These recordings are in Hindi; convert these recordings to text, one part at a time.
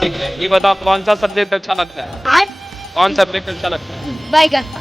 ठीक है, ये बताओ कौन सा सब्जेक्ट अच्छा लगता है? कौन सब्जेक्ट अच्छा लगता है? बैगन।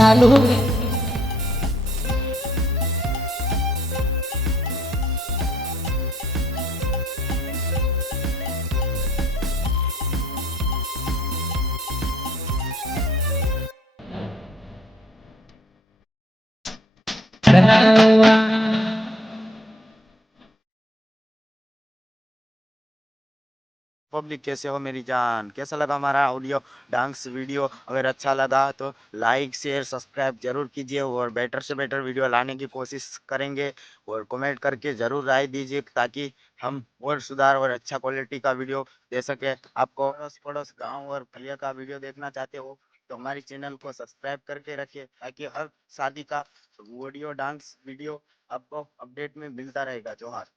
आलू पब्लिक कैसे हो मेरी जान, कैसा लगा हमारा ऑडियो डांस वीडियो? अगर अच्छा लगा तो लाइक शेयर सब्सक्राइब जरूर कीजिए और बेटर से बेटर वीडियो लाने की कोशिश करेंगे। और कमेंट करके जरूर राय दीजिए ताकि हम और सुधार और अच्छा क्वालिटी का वीडियो दे सके। आपको अड़ोस पड़ोस गाँव और भैया का वीडियो देखना चाहते हो तो हमारी चैनल को सब्सक्राइब करके रखिए ताकि हर शादी का ऑडियो डांस वीडियो आपको अपडेट में मिलता रहेगा। जोहार।